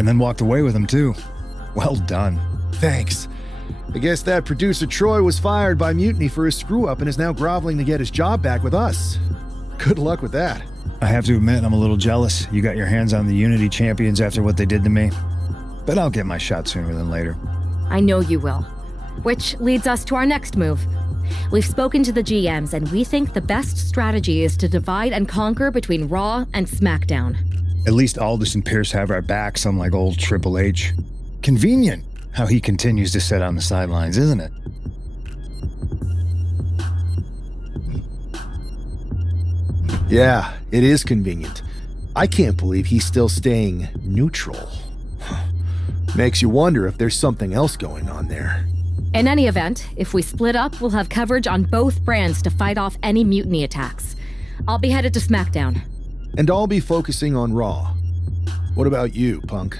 And then walked away with him, too. Well done. Thanks. I guess that producer Troy was fired by Mutiny for his screw-up and is now groveling to get his job back with us. Good luck with that. I have to admit, I'm a little jealous. You got your hands on the Unity champions after what they did to me. But I'll get my shot sooner than later. I know you will. Which leads us to our next move. We've spoken to the GMs, and we think the best strategy is to divide and conquer between Raw and SmackDown. At least Aldous and Pierce have our backs, unlike old Triple H. Convenient how he continues to sit on the sidelines, isn't it? Yeah, it is convenient. I can't believe he's still staying neutral. Makes you wonder if there's something else going on there. In any event, if we split up, we'll have coverage on both brands to fight off any mutiny attacks. I'll be headed to SmackDown. And I'll be focusing on Raw. What about you, Punk?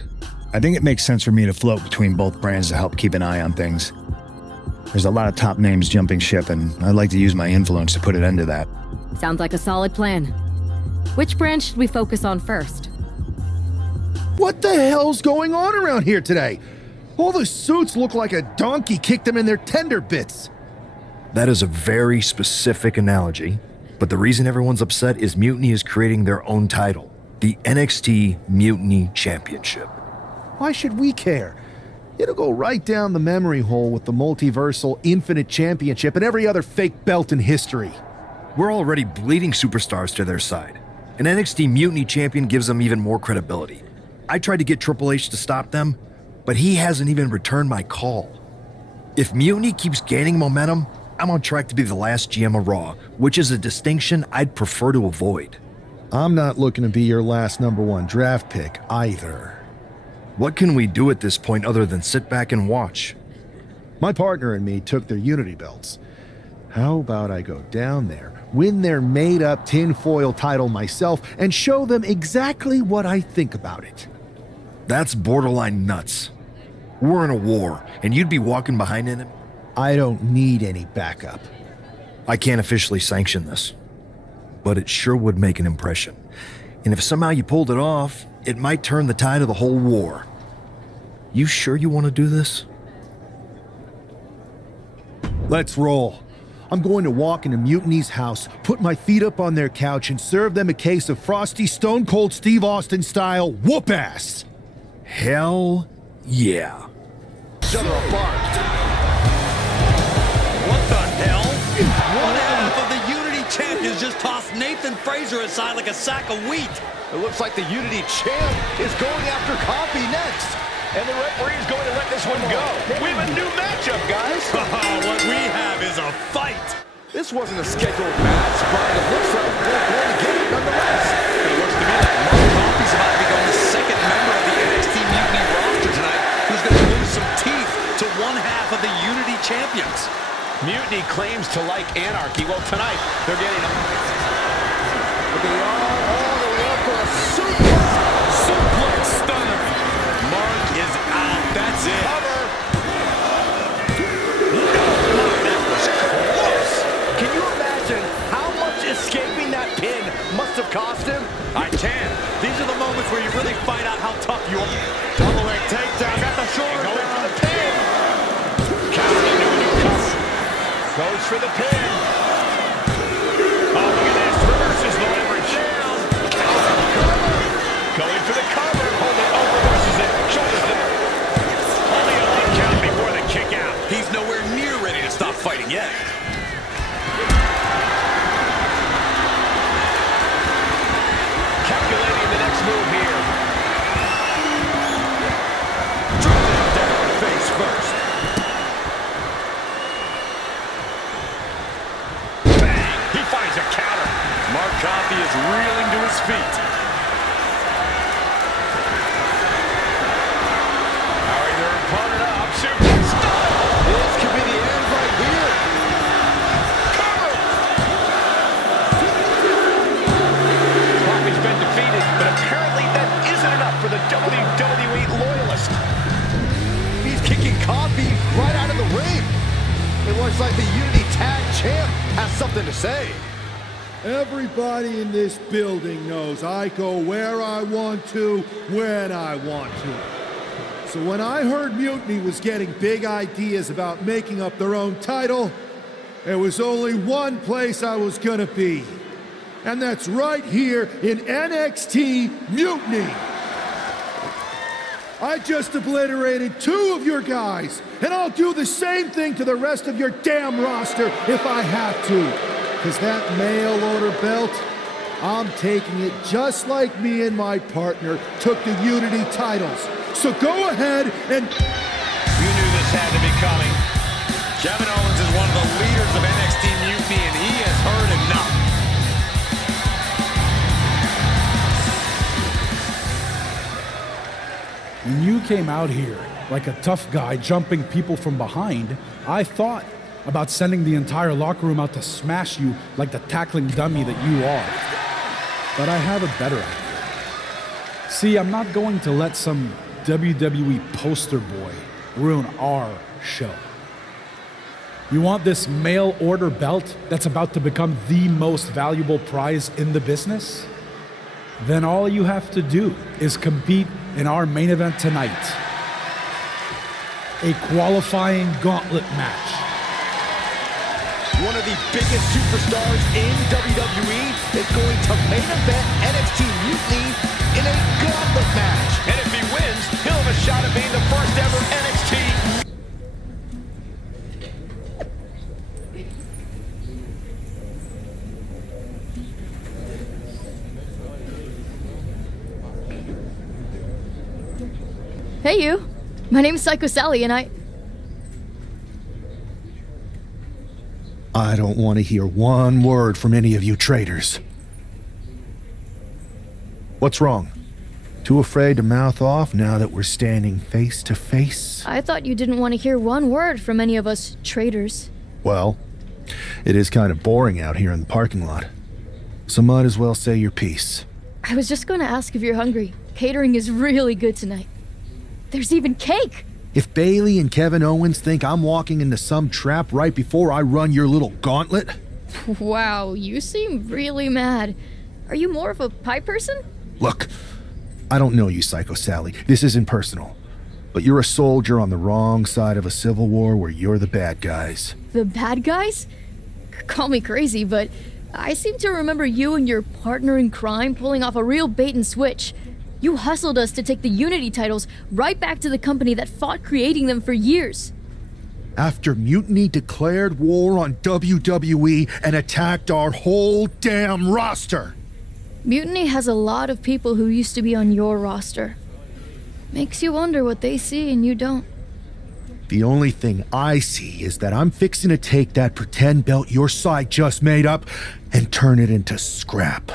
I think it makes sense for me to float between both brands to help keep an eye on things. There's a lot of top names jumping ship, and I'd like to use my influence to put an end to that. Sounds like a solid plan. Which brand should we focus on first? What the hell's going on around here today? All the suits look like a donkey kicked them in their tender bits. That is a very specific analogy, but the reason everyone's upset is Mutiny is creating their own title, the NXT Mutiny Championship. Why should we care? It'll go right down the memory hole with the multiversal Infinite Championship and every other fake belt in history. We're already bleeding superstars to their side. An NXT Mutiny champion gives them even more credibility. I tried to get Triple H to stop them, but he hasn't even returned my call. If Mutiny keeps gaining momentum, I'm on track to be the last GM of Raw, which is a distinction I'd prefer to avoid. I'm not looking to be your last #1 draft pick either. What can we do at this point other than sit back and watch? My partner and me took their Unity belts. How about I go down there, win their made-up tinfoil title myself, and show them exactly what I think about it? That's borderline nuts. We're in a war, and you'd be walking behind in it? I don't need any backup. I can't officially sanction this, but it sure would make an impression. And if somehow you pulled it off, it might turn the tide of the whole war. You sure you want to do this? Let's roll. I'm going to walk into Mutiny's house, put my feet up on their couch, and serve them a case of frosty Stone Cold Steve Austin style whoop-ass. Hell yeah. Shut her apart. What the hell? One half of the Unity champions just tossed Nathan Fraser aside like a sack of wheat. It looks like the Unity champ is going after Coffee next. And the referee's going to let this one go. We have a new matchup, guys. What we have is a fight. This wasn't a scheduled match, but it looks like we're going to get it nonetheless. It looks to me like Mark Coffey's about to become the second member of the NXT Mutiny roster tonight, who's going to lose some teeth to one half of the Unity champions. Mutiny claims to like anarchy. Well, tonight, they're getting a... But they are all the way up for a suplex. Suplex stunner. Mark is out. That's it. Cover. That was close. Can you imagine how much escaping that pin must have cost him? I can. These are the moments where you really find out how tough you are. Double leg takedown. Got the shoulder Going down. for the pin. Counting into a new cover. Goes for the pin. Oh, look at this. Reverses the leverage. Going for the cover. Hold it. Oh, reverses it. Shoulders it. Only a 1 count before the kick out. He's nowhere near ready to stop fighting yet. Calculating the next move here. Dropping him down face first. Bang! He finds a counter. Mark Coffey is reeling to his feet. Powering their opponent up. Suplex stun. This could be the end right here. Cover! Coffey's been defeated, but apparently that isn't enough for the WWE loyalist. He's kicking Coffey right out of the ring. It looks like the Unity Tag Champ has something to say. Everybody in this building knows I go where I want to, when I want to. So when I heard Mutiny was getting big ideas about making up their own title, there was only one place I was gonna be. And that's right here in NXT Mutiny. I just obliterated 2 of your guys, and I'll do the same thing to the rest of your damn roster if I have to. Because that mail order belt, I'm taking it just like me and my partner took the Unity titles. So go ahead and... You knew this had to be coming. Kevin Owens is one of the leaders of NXT Mutiny, and he has heard enough. When you came out here like a tough guy jumping people from behind, I thought about sending the entire locker room out to smash you like the tackling dummy that you are. But I have a better idea. See, I'm not going to let some WWE poster boy ruin our show. You want this mail order belt that's about to become the most valuable prize in the business? Then all you have to do is compete in our main event tonight. A qualifying gauntlet match. One of the biggest superstars in WWE is going to main event NXT Mutiny in a gauntlet match. And if he wins, he'll have a shot at being the first ever NXT. Hey you, my name's Psycho Sally and I don't want to hear one word from any of you traitors. What's wrong? Too afraid to mouth off now that we're standing face to face? I thought you didn't want to hear one word from any of us traitors. Well, it is kind of boring out here in the parking lot. So might as well say your piece. I was just going to ask if you're hungry. Catering is really good tonight. There's even cake! If Bailey and Kevin Owens think I'm walking into some trap right before I run your little gauntlet... Wow, you seem really mad. Are you more of a pie person? Look, I don't know you, Psycho Sally. This isn't personal. But you're a soldier on the wrong side of a civil war where you're the bad guys. The bad guys? Call me crazy, but I seem to remember you and your partner in crime pulling off a real bait and switch. You hustled us to take the Unity titles right back to the company that fought creating them for years. After Mutiny declared war on WWE and attacked our whole damn roster. Mutiny has a lot of people who used to be on your roster. Makes you wonder what they see and you don't. The only thing I see is that I'm fixing to take that pretend belt your side just made up and turn it into scrap.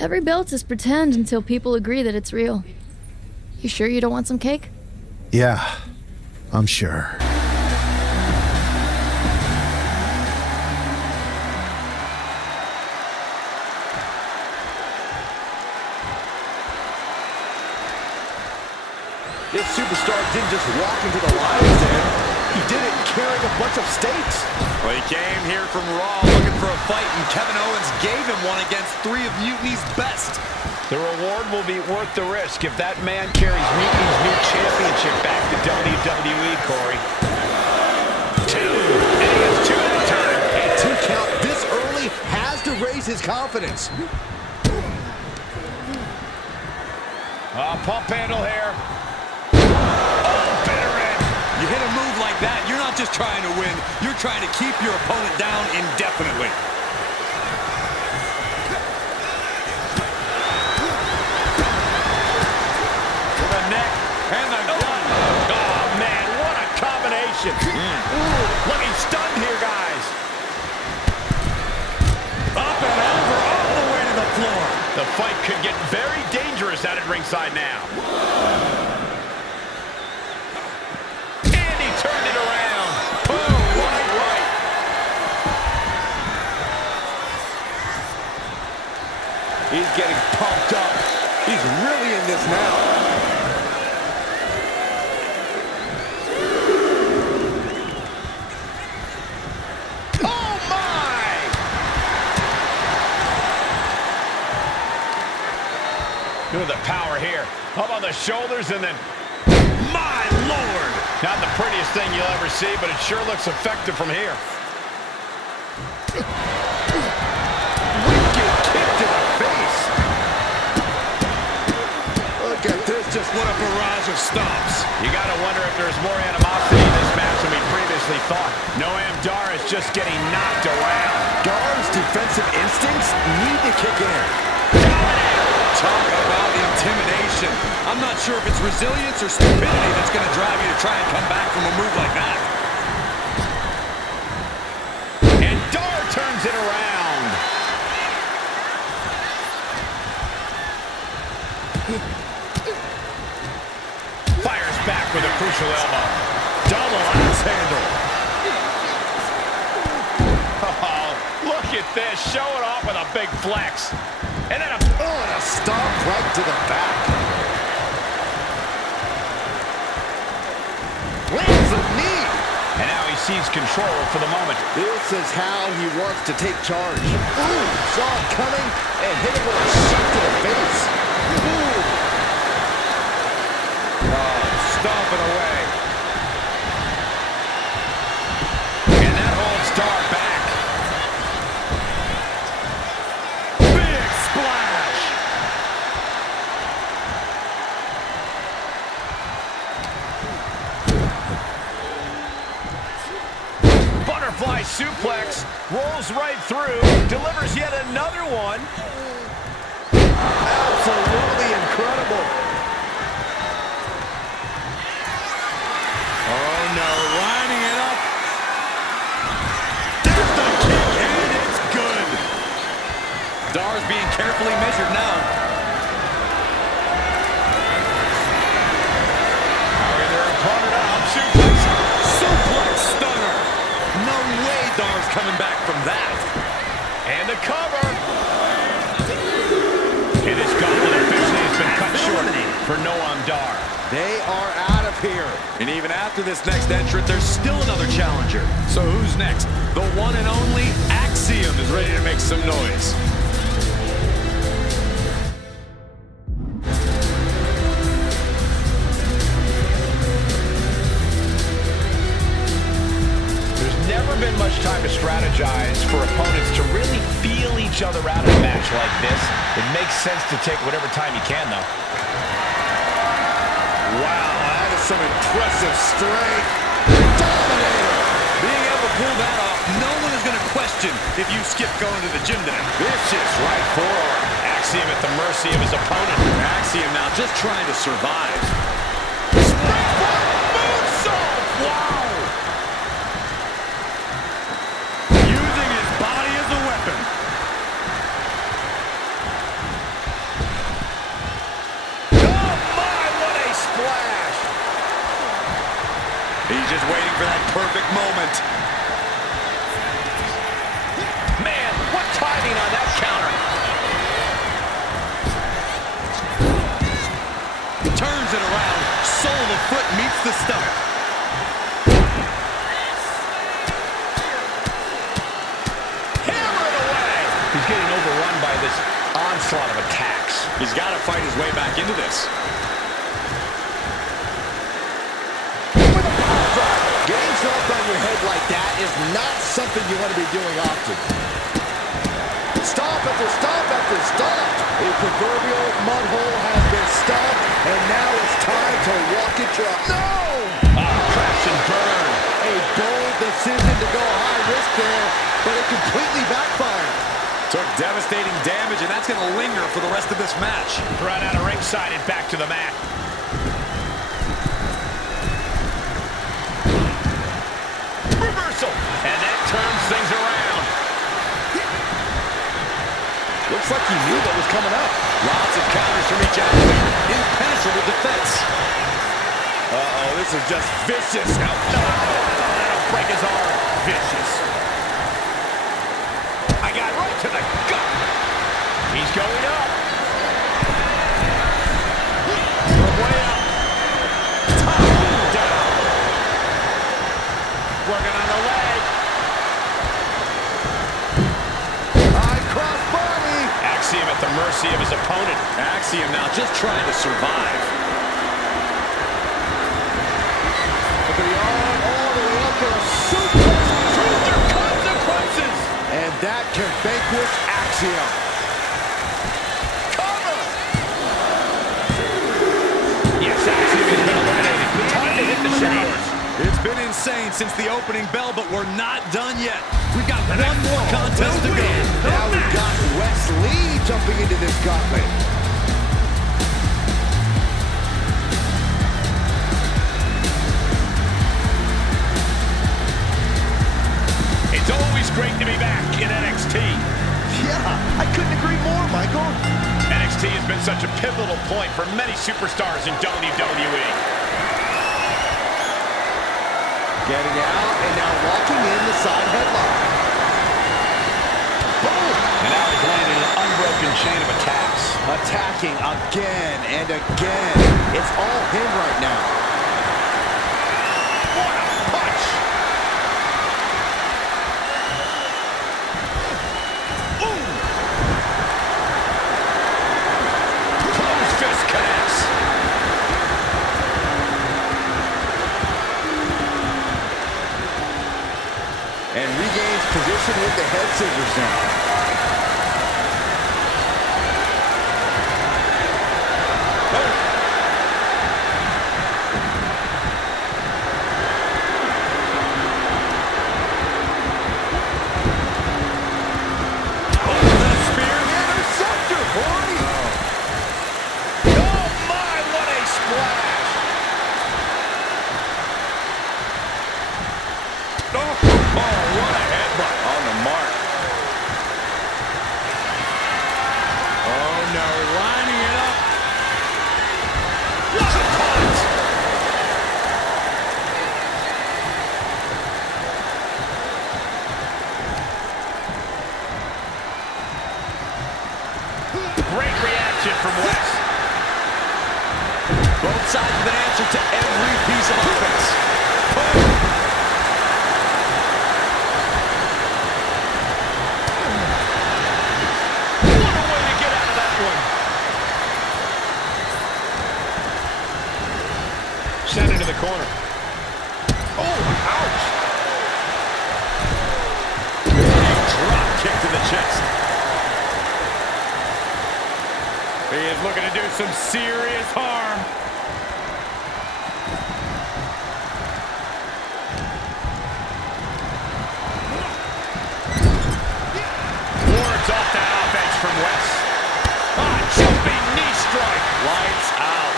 Every belt is pretend until people agree that it's real. You sure you don't want some cake? Yeah, I'm sure. This superstar didn't just walk into the Lions Den. He did it carrying a bunch of stakes. Well, he came here from Raw looking for a fight, and Kevin Owens gave him one against 3 of Mutiny's best. The reward will be worth the risk if that man carries Mutiny's new championship back to WWE, Corey. 2, and he has 2 that time. And 2 count this early has to raise his confidence. Pump handle here. You hit a move like that, you're not just trying to win, you're trying to keep your opponent down indefinitely. To the neck and the gut. Oh, man, what a combination. Looking stunned here, guys. Up and over, all the way to the floor. The fight could get very dangerous out at ringside now. Turned it around. Boom, right. He's getting pumped up. He's really in this now. Oh, my! on the shoulders and then... My Lord! Not the prettiest thing you'll ever see, but it sure looks effective from here. Wicked kick to the face. Look at this, just what a barrage of stomps. You gotta wonder if there's more animosity in this match than we previously thought. Noam Dar is just getting knocked around. Dar's defensive instincts need to kick in. Talk about intimidation. I'm not sure if it's resilience or stupidity that's going to drive you to try and come back from a move like that. And Dar turns it around. Fires back with a crucial elbow. Double axe handle. Oh, look at this. Show it off with a big flex. And then a... Oh, and a stomp right to the back. Lands a knee. And now he sees control for the moment. This is how he wants to take charge. Ooh, saw it coming and hit him with a shot to the face. Ooh. Oh, stomping away. And that holds Dar back. Big splash. Butterfly suplex, rolls right through, delivers yet another one. Absolutely incredible. Oh no, lining it up. There's the kick, and it's good. Dar's being carefully measured now. Powering their opponent up, suplex. Suplex stunner. No way Dar's coming back from that. And the cover. And his gauntlet officially has been cut short for Noam Dar. They are out of here. And even after this next entrant, there's still another challenger. So who's next? The one and only Axiom is ready to make some noise. There's never been much time to strategize for opponents to really feel each other out in a match like this. It makes sense to take whatever time you can, though. Wow, that is some impressive strength. Dominator. Being able to pull that off, no one is going to question if you skip going to the gym today. Vicious right forearm. Axiom at the mercy of his opponent. Axiom now just trying to survive. Springboard moonsault. Wow. Using his body as a weapon. Oh my, what a splash! He's just waiting for that perfect moment. Man, what timing on that counter! Turns it around. Sole of the foot meets the stomach. Hammered away! He's getting overrun by this onslaught of attacks. He's got to fight his way back into this. Getting dropped on your head like that is not something you want to be doing often. Stomp after stomp after stomp. A proverbial mud hole has been stomped, and now it's time to walk it drop. No! Crash and burn. A bold decision to go high risk there, but it completely backfired. Took devastating damage, and that's going to linger for the rest of this match. Right out of ringside and back to the mat. Reversal. And that turns things around. Looks like he knew what was coming up. Lots of counters from each athlete. Impenetrable defense. Uh-oh, this is just vicious. No, that'll break his arm. Vicious. I got right to the gut. He's going up. From way up. Top down. Working on the leg. High cross body. Axiom at the mercy of his opponent. Axiom now just trying to survive. that can vanquish Axiom. Cover! Yes, Axiom has been eliminated. Time to hit the showers. It's been insane since the opening bell, but we're not done yet. We've got one more contest to go. Now we've got Wes Lee jumping into this gauntlet. It's always great to be back in NXT. Yeah, I couldn't agree more, Michael. NXT has been such a pivotal point for many superstars in WWE. Getting out and now walking in the side headlock. Boom! And now he's landing an unbroken chain of attacks. Attacking again and again. It's all him right now. What a punch! Ooh! Close fist connects. And regains position with the head scissors now. Great reaction from Wes. Both sides with an answer to every piece of offense. What a way to get out of that one. Sent into the corner. Oh, ouch. Big drop kick to the chest. He is looking to do some serious harm. Wards off that offense from Wes. Jumping knee strike. Lights out.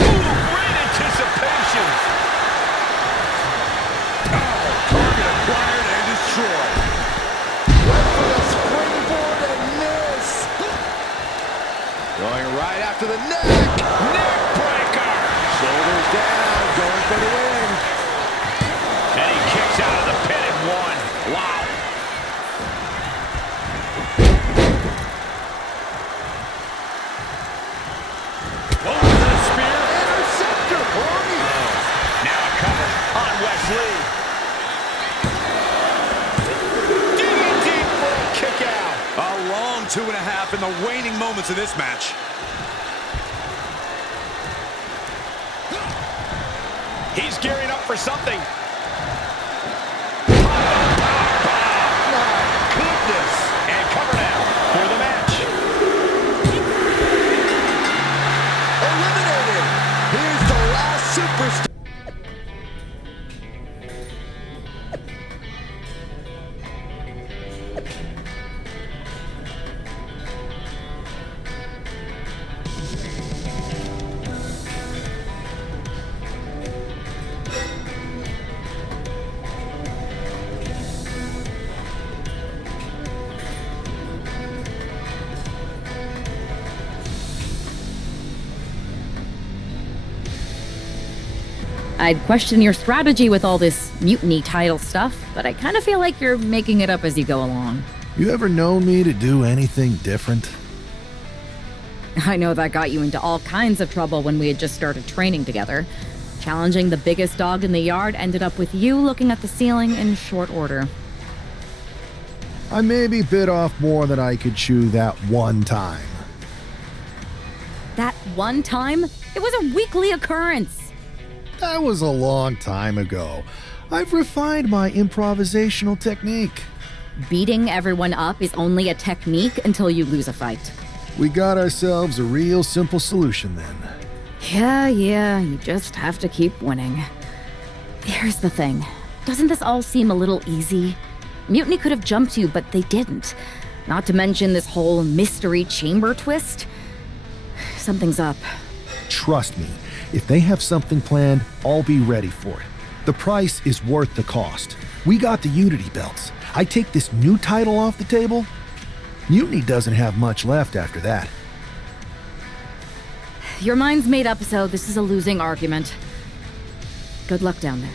Ooh, great anticipation. Target acquired and destroyed. Went for the springboard and miss. Going right after the neck. Neck breaker. Shoulders down, going for the win. And he kicks out of the pin at one. Wow. Over to the spear. Interceptor, Corey. Now a cover on Wes Lee. Digging deep for a kick out. A long 2.5 in the waning moments of this match. He's gearing up for something. My goodness. And cover now for the match. Eliminated. Here's the last superstar. I'd question your strategy with all this mutiny title stuff, but I kind of feel like you're making it up as you go along. You ever known me to do anything different? I know that got you into all kinds of trouble when we had just started training together. Challenging the biggest dog in the yard ended up with you looking at the ceiling in short order. I maybe bit off more than I could chew that one time. That one time? It was a weekly occurrence. That was a long time ago. I've refined my improvisational technique. Beating everyone up is only a technique until you lose a fight. We got ourselves a real simple solution then. Yeah, you just have to keep winning. Here's the thing. Doesn't this all seem a little easy? Mutiny could have jumped you, but they didn't. Not to mention this whole mystery chamber twist. Something's up. Trust me, if they have something planned, I'll be ready for it. The price is worth the cost. We got the Unity belts. I take this new title off the table, Mutiny doesn't have much left after that. Your mind's made up, so this is a losing argument. Good luck down there.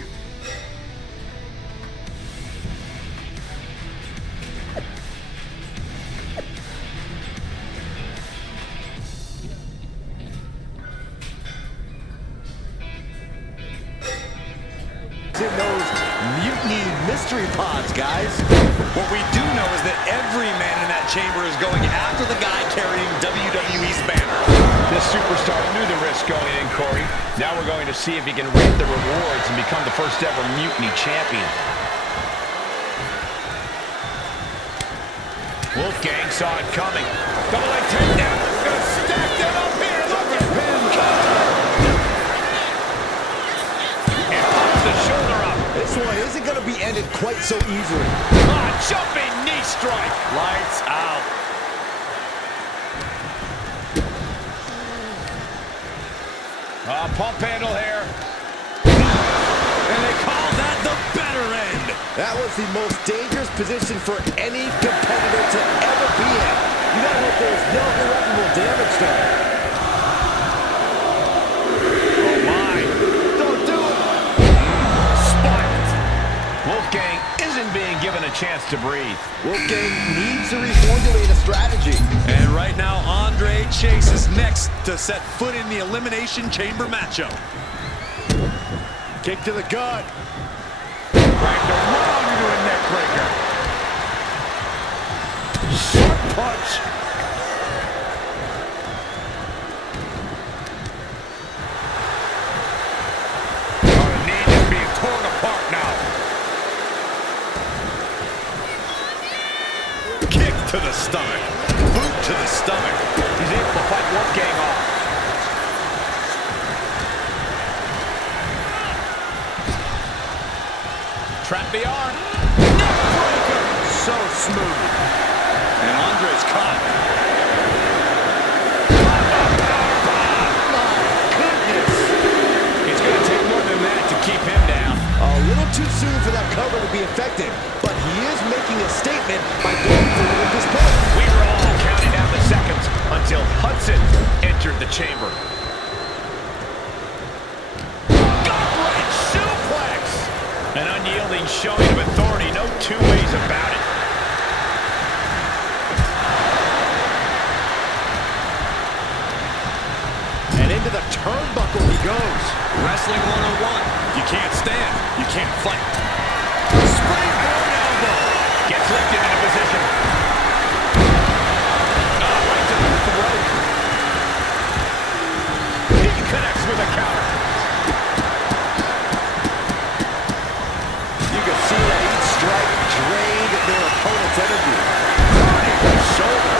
In those mutiny mystery pods, guys. What we do know is that every man in that chamber is going after the guy carrying WWE's banner. This superstar knew the risk going in, Corey. Now we're going to see if he can reap the rewards and become the first ever Mutiny champion. Wolfgang saw it coming. Double leg takedown. Gonna stack them up here. Look at him. And pops the shoulder up. This one isn't going to be ended quite so easily. Jumping knee strike. Lights out. Pump handle here. And they call that the better end. That was the most dangerous position for any competitor to ever be in. You gotta hope there's no irreparable damage there. Oh my. Don't do it. Spiked. Wolfgang isn't being given a chance to breathe. Wolfgang needs to reformulate a strategy. And right now, Andre Chase is next to set foot in the Elimination Chamber matchup. Kick to the gut. Cracked around into a neck breaker. Sharp punch. Oh, the knee is being torn apart now. Kick to the stomach. Boot to the stomach. He's able to fight Wolfgang off. Trap the arm. Neckbreaker. So smooth. And Andre's caught. My goodness. It's going to take more than that to keep him down. A little too soon for that cover to be effective, but he is making a statement by going for it at this point. We were all counting down the seconds until Hudson entered the chamber. Gut-wrench suplex! An unyielding showing of authority, no two ways about it. And into the turnbuckle he goes. Wrestling 101. You can't stand. You can't fight. Springboard elbow. Gets lifted into position. Right to the throat. He connects with a counter. You can see that each strike drained their opponent's energy. Burning the shoulder.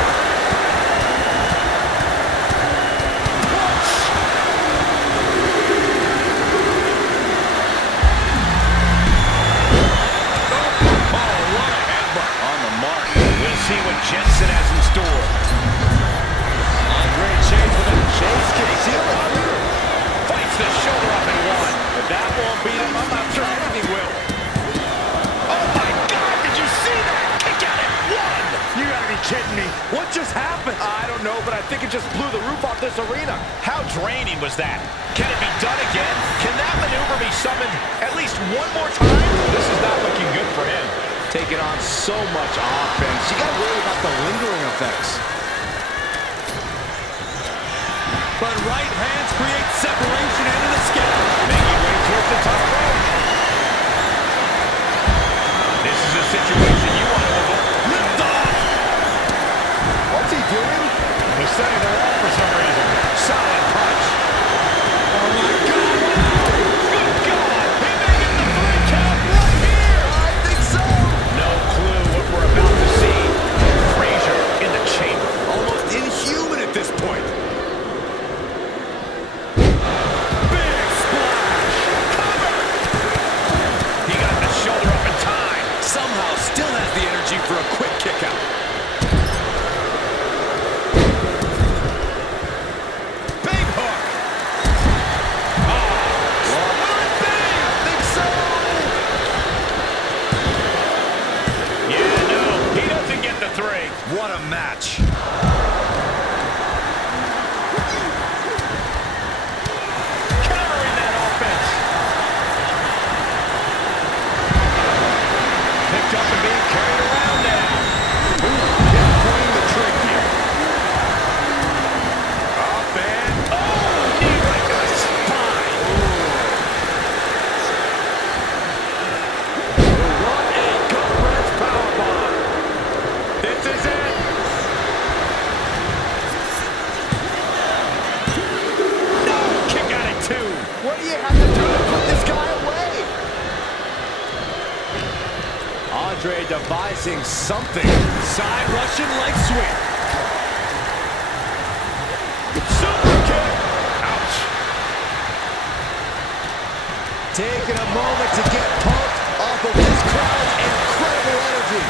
See what Jensen has in store. Andre Chase with a Chase can seal it. Fights the shoulder up and one. If that won't beat him, I'm not sure anything will. Oh my God, did you see that? Kick out at one. You gotta be kidding me. What just happened? I don't know, but I think it just blew the roof off this arena. How draining was that? Can it be done again? Can that maneuver be summoned at least one more time? This is not looking good for him. Taking on so much offense. You gotta worry about the lingering effects. But right hands create separation and an escape. Making way towards the top rope. This is a situation you want to avoid. Lift off. What's he doing? He's setting the wall for some reason. Solid punch. What a match. Countering that offense. Picked up and being carried around now. Pinpointing the trick here. Up and knee right to the spine. What a gut-wrench powerbomb. This is it. No! Kick out at 2. What do you have to do to put this guy away? Andre devising something. Side Russian leg sweep. Super kick. Ouch. Taking a moment to get pumped off of this crowd's incredible energy.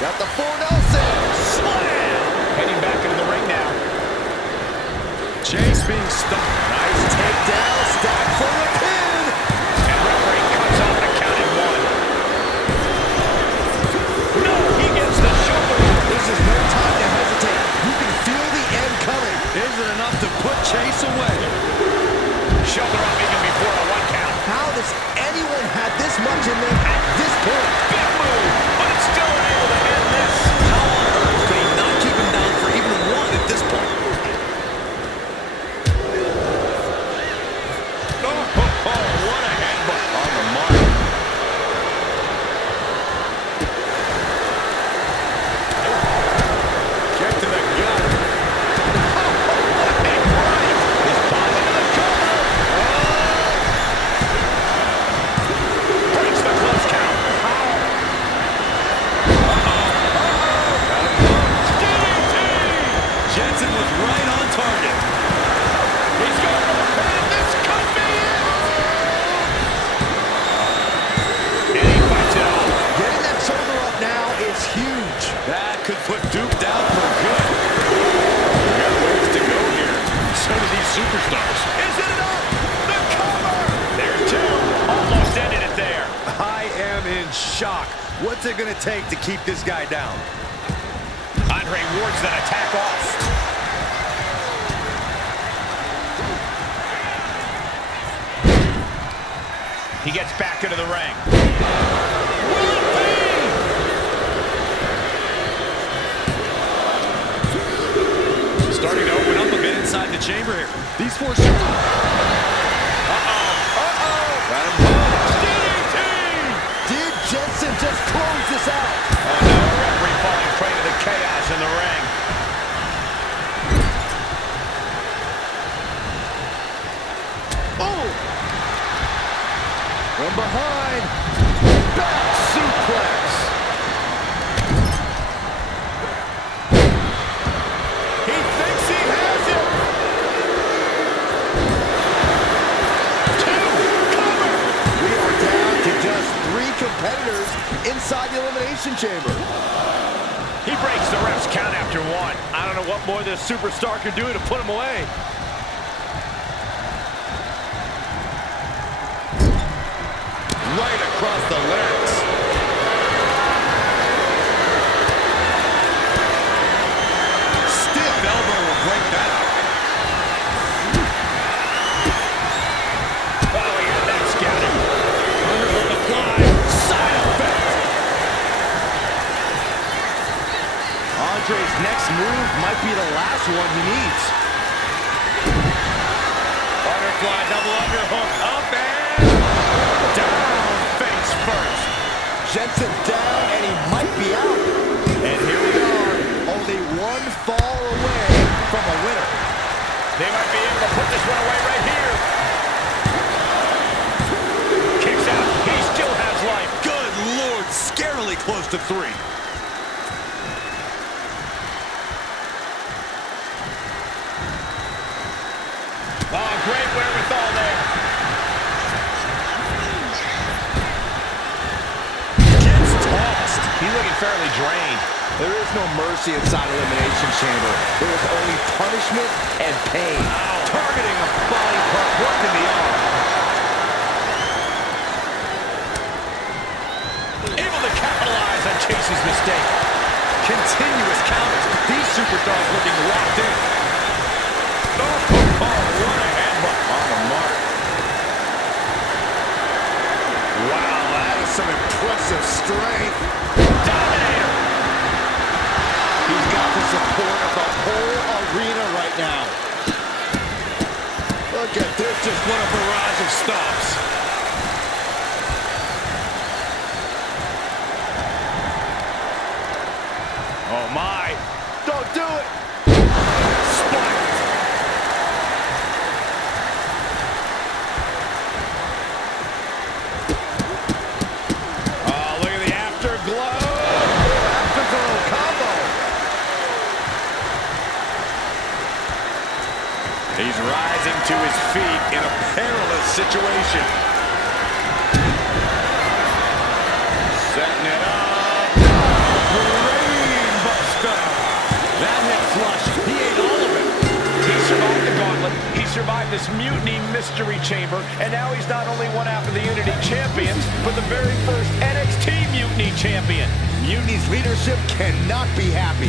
Got the 4 Nelson. Slam. Heading back into the ring now. Chase being stuck. Nice takedown. Stack for the pin. And referee cuts off the count at 1. No, he gets the shoulder. This is no time to hesitate. You can feel the end coming. Isn't enough to put Chase away. Shoulder up even before a 1 count. How does anyone have this much in them at this point? Big move, but it's still unable to end this. How on earth could he not keep him down for even 1 at this point? What a headbutt on the mark. Kick to the gut. And right. His body to the cover. Breaks the close count. DDT. Jensen was right on target. He's going for the pin. This could be it. And he fights it off. Getting that shoulder up now is huge. That could put Duke down for good. We got ways to go here. So do these superstars. Is it enough? The cover! There's 2. Almost ended it there. I am in shock. What's it going to take to keep this guy down? Andre wards that attack off. He gets back into the ring. Will it be? Starting to open up a bit inside the chamber here. These 4 super... Got him hooked. DDT! Did Jensen just close this out? Oh no, referee falling prey to the chaos in the ring. Oh! From behind, back suplex. He thinks he has it. 2, cover. We are down to just 3 competitors inside the Elimination Chamber. He breaks the ref's count after 1. I don't know what more this superstar can do to put him away. Right across the larynx. Stiff elbow will break that up. Oh, he had that scouted. Underhook applied. Side effect. Andre's next move might be the last one he needs. Butterfly double underhook. Up and down face first. Jensen down, and he might be out. And here we are. Only 1 fall away from a winner. They might be able to put this one away right here. Kicks out. He still has life. Good Lord. Scarily close to 3. Oh, great wherewithal there. Gets tossed. He's looking fairly drained. There is no mercy inside Elimination Chamber. There is only punishment and pain. Ow. Targeting a body part, working the arm. Able to capitalize on Chase's mistake. Continuous counters. These superstars looking locked in. Oh, what a headbutt on the mark. Wow, that is some impressive strength. Dominator. He's got the support of the whole arena right now. Look at this, just what a barrage of stops. Oh, my. Don't do it. Spiked. Oh, look at the afterglow. Afterglow combo. He's rising to his feet in a perilous situation. Setting it up. Brainbuster. That hit flush. He ate all of it. He survived the gauntlet. He survived this mutiny mystery chamber. And now he's not only one half of the Unity champions, but the very first NXT Mutiny champion. Mutiny's leadership cannot be happy.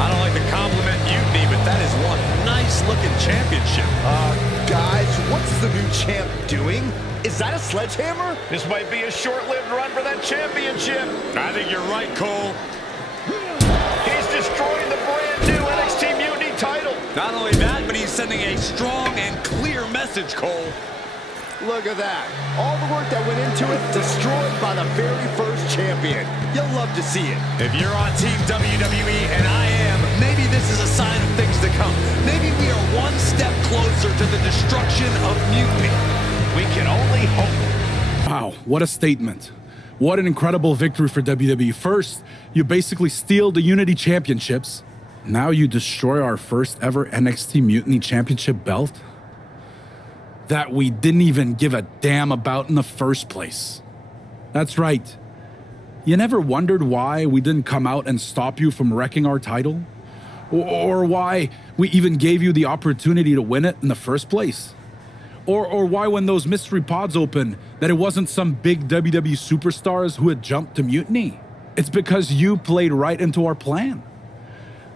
I don't like to compliment Mutiny, but that is one nice-looking championship. Guys, what's the new champ doing? Is that a sledgehammer? This might be a short-lived run for that championship. I think you're right, Cole. He's destroying the brand new NXT Mutiny title. Not only that, but he's sending a strong and clear message, Cole. Look at that. All the work that went into it, destroyed by the very first champion. You'll love to see it. If you're on Team WWE, and I am, maybe this is a sign of things to come. Maybe we are one step closer to the destruction of Mutiny. We can only hope. Wow, what a statement. What an incredible victory for WWE. First, you basically steal the Unity Championships. Now you destroy our first ever NXT Mutiny Championship belt that we didn't even give a damn about in the first place. That's right. You never wondered why we didn't come out and stop you from wrecking our title? Or why we even gave you the opportunity to win it in the first place? Or why when those mystery pods opened that it wasn't some big WWE superstars who had jumped to Mutiny? It's because you played right into our plan.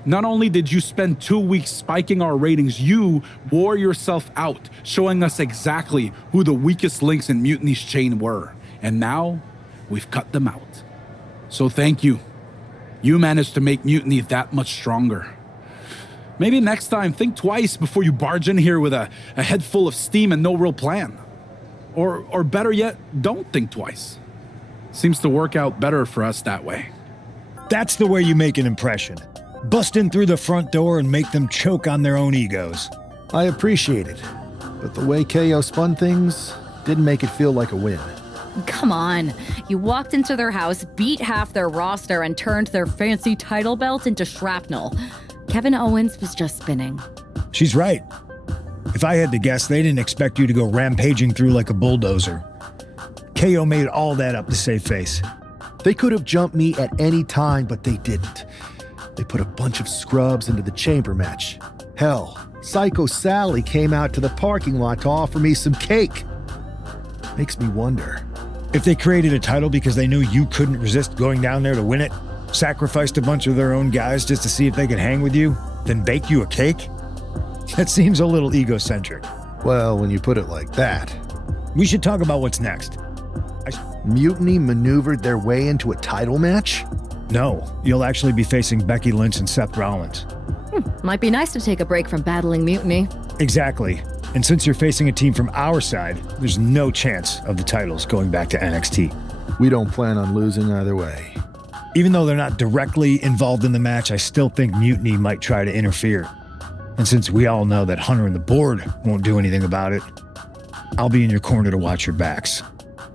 Not only did you spend 2 weeks spiking our ratings, you wore yourself out, showing us exactly who the weakest links in Mutiny's chain were. And now, we've cut them out. So thank you. You managed to make Mutiny that much stronger. Maybe next time, think twice before you barge in here with a head full of steam and no real plan. Or better yet, don't think twice. Seems to work out better for us that way. That's the way you make an impression. Bust in through the front door and make them choke on their own egos. I appreciate it, but the way KO spun things didn't make it feel like a win. Come on. You walked into their house, beat half their roster, and turned their fancy title belt into shrapnel. Kevin Owens was just spinning. She's right. If I had to guess, they didn't expect you to go rampaging through like a bulldozer. KO made all that up to save face. They could have jumped me at any time, but they didn't. They put a bunch of scrubs into the chamber match. Hell, Psycho Sally came out to the parking lot to offer me some cake. Makes me wonder. If they created a title because they knew you couldn't resist going down there to win it, sacrificed a bunch of their own guys just to see if they could hang with you, then bake you a cake? That seems a little egocentric. Well, when you put it like that. We should talk about what's next. Mutiny maneuvered their way into a title match? No, you'll actually be facing Becky Lynch and Seth Rollins. Might be nice to take a break from battling Mutiny. Exactly. And since you're facing a team from our side, there's no chance of the titles going back to NXT. We don't plan on losing either way. Even though they're not directly involved in the match, I still think Mutiny might try to interfere. And since we all know that Hunter and the board won't do anything about it, I'll be in your corner to watch your backs.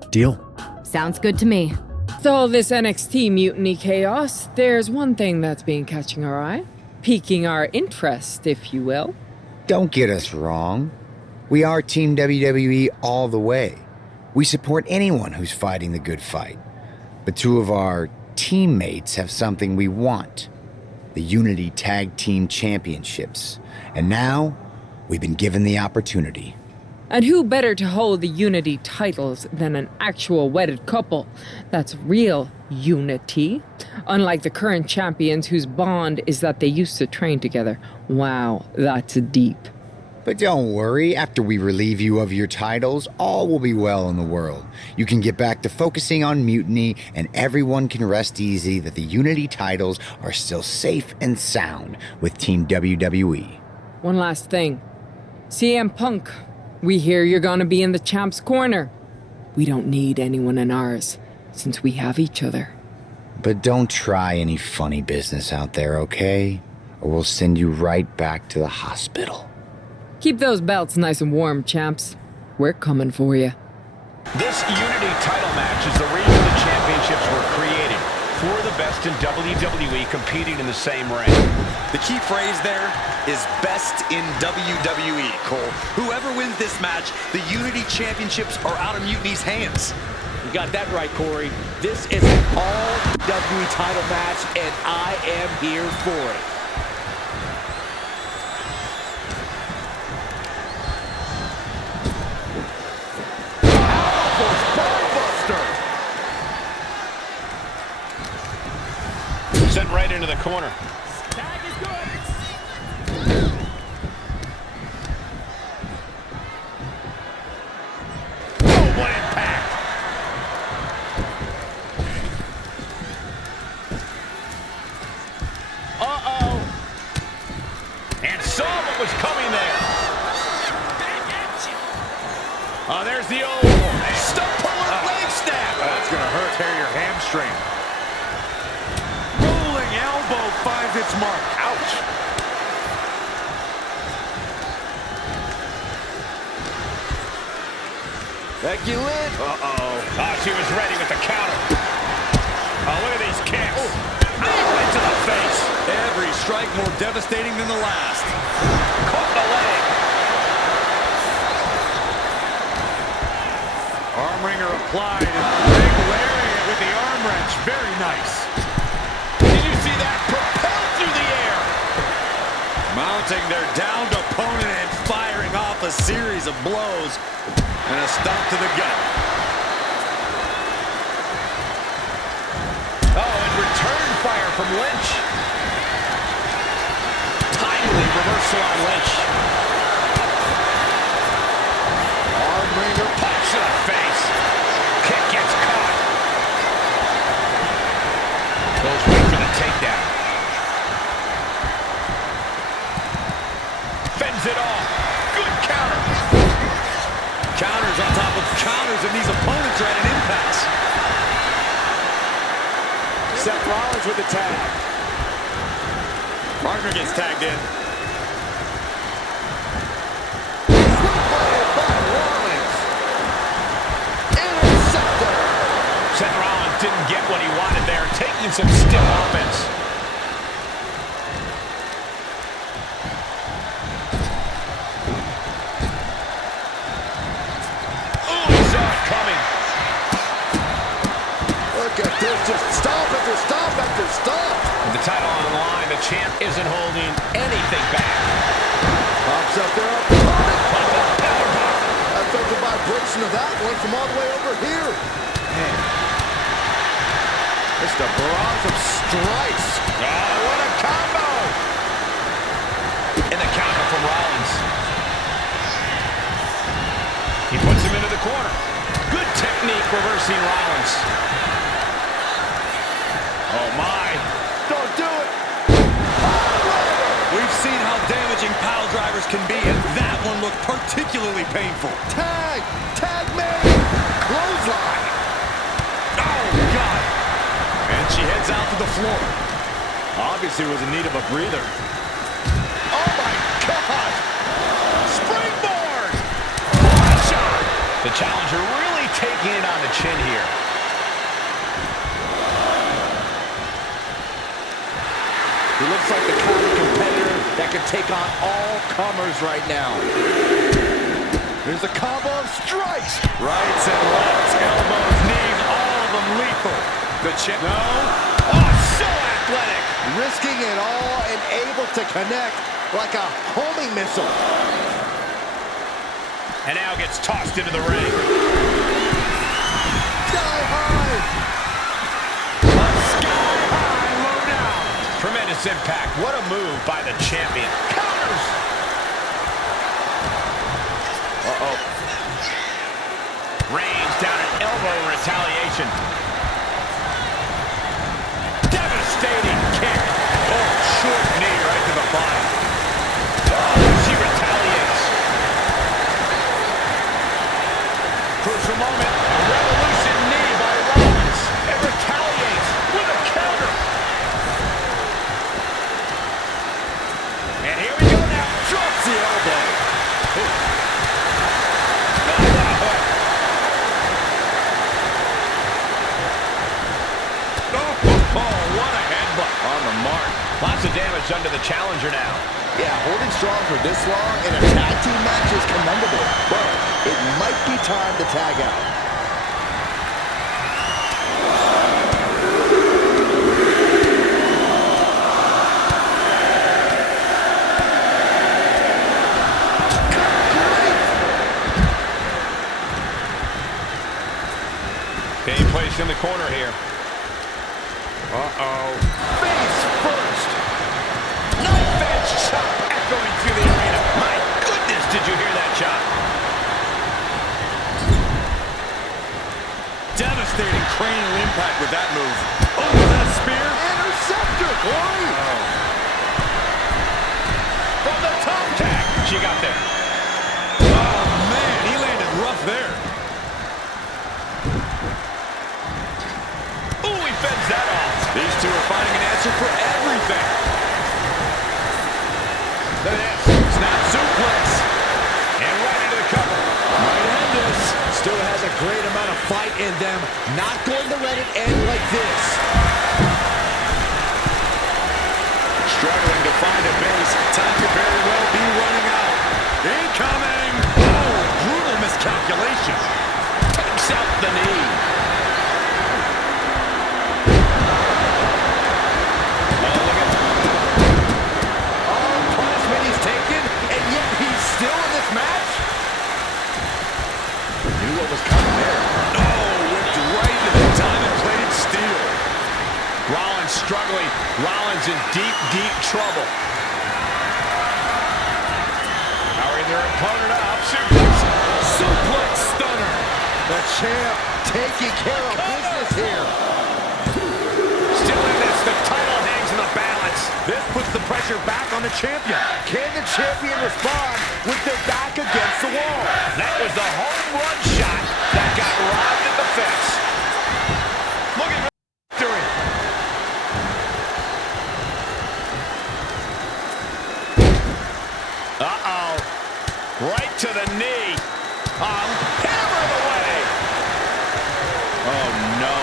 Deal? Sounds good to me. With all this NXT mutiny chaos, there's one thing that's been catching our eye. Piquing our interest, if you will. Don't get us wrong. We are Team WWE all the way. We support anyone who's fighting the good fight. But two of our teammates have something we want. The Unity Tag Team Championships. And now, we've been given the opportunity. And who better to hold the Unity titles than an actual wedded couple that's real Unity. Unlike the current champions whose bond is that they used to train together. Wow, that's deep. But don't worry, after we relieve you of your titles, all will be well in the world. You can get back to focusing on Mutiny, and everyone can rest easy that the Unity titles are still safe and sound with Team WWE. One last thing. CM Punk, we hear you're gonna be in the champ's corner. We don't need anyone in ours, since we have each other. But don't try any funny business out there, okay? Or we'll send you right back to the hospital. Keep those belts nice and warm, champs. We're coming for you. This Unity title match is the reason the championships were created. For the best in WWE competing in the same ring. The key phrase there is best in WWE, Cole. Whoever wins this match, the Unity Championships are out of Mutiny's hands. You got that right, Corey. This is an all-WWE title match, and I am here for it. Sent right into the corner. Tag is good. Oh, what impact! Uh-oh. And saw what was coming there. Oh, there's the old Stump puller leg snap. That's going to hurt. Tear your hamstring. Rolling elbow finds its mark. Ouch. Becky Lynch. Uh-oh. Oh, she was ready with the counter. Oh, look at these kicks. Right to the face. Every strike more devastating than the last. Caught the leg. Arm wringer applied. Big lariat with the arm wrench. Very nice. Did you see that? Propelled through the air. Mounting their downed opponent and firing off a series of blows. And a stomp to the gut. Oh, and return fire from Lynch. Timely reversal on Lynch. Arm wringer punch to the face. Kick gets caught. Goes right for the takedown. Fends it off. Good counter. Counters on top of counters, and these opponents are at an impasse. Seth Rollins with the tag. Partner gets tagged in. Seth Rollins didn't get what he wanted there, taking some stiff offense. Oh, he saw it coming. Look at this, just stomp after stomp after stomp. With the title on the line, the champ isn't holding anything back. Pops up there, opponent. I felt the vibration of that one from all the way over here. Man. It's the barrage of strikes. Oh, what a combo! And the counter from Rollins. He puts him into the corner. Good technique reversing Rollins. Oh, my. Don't do it. We've seen how damaging pile drivers can be, and that one looked particularly painful. Tag! Tag made! Clothesline! Oh, God! And she heads out to the floor. Obviously was in need of a breather. Oh, my God! Springboard! What a shot! The challenger really taking it on the chin here. He looks like the kind of competitor that can take on all comers right now. There's a combo of strikes. Rights and lefts, elbows, knees, all of them lethal. The chip. No. Oh, so athletic. Risking it all and able to connect like a homing missile. And now gets tossed into the ring. Sky high. Tremendous impact. What a move by the champion. Counters! Uh-oh. Reigns down an elbow in retaliation. Devastating kick. Oh, short knee right to the body. Oh, she retaliates. Crucial moment. A revolution knee by Rollins. And retaliates with a counter. And here we go now. Drops the elbow. Oh, what a headbutt on the mark. Lots of damage under the challenger now. Yeah, holding strong for this long in a tag team match is commendable, but it might be time to tag out. Being placed in the corner here. Uh-oh. Face first. Knife edge chop echoing through the arena. My goodness, did you hear that chop? Devastating cranial impact with that move. Oh, was that a spear? Interceptor, Corey! Oh. From the top tag. She got there. Oh, man, he landed rough there. Ooh, he fends that off. These two are finding an answer for everything. Look at this. Snap suplex. And right into the cover. Might end this. Still has a great amount of fight in them. Not going to let it end like this. Struggling to find a base. Time could very well be running out. Incoming. Oh, brutal miscalculation. Takes out the knee. Match? Knew what was coming there. Oh, whipped right into the diamond-plated steel. Rollins struggling. Rollins in deep, deep trouble. Powering their opponent up. Suplex stunner. The champ taking care of business here. Still in this. The title hangs in the balance. This puts the pressure back on the champion. Can the champion respond with their back against the wall? That was the home run shot that got robbed at the fence. Looking for victory. Uh-oh. Right to the knee. Hammered away. Oh, no.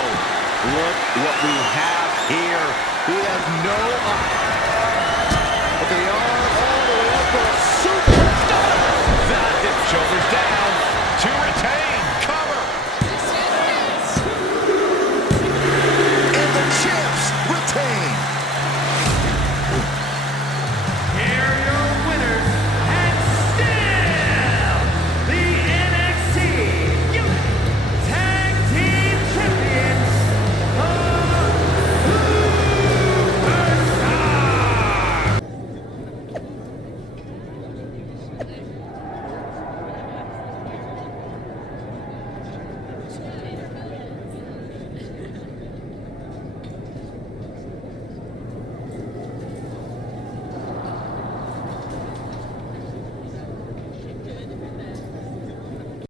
Look what we have here. We have no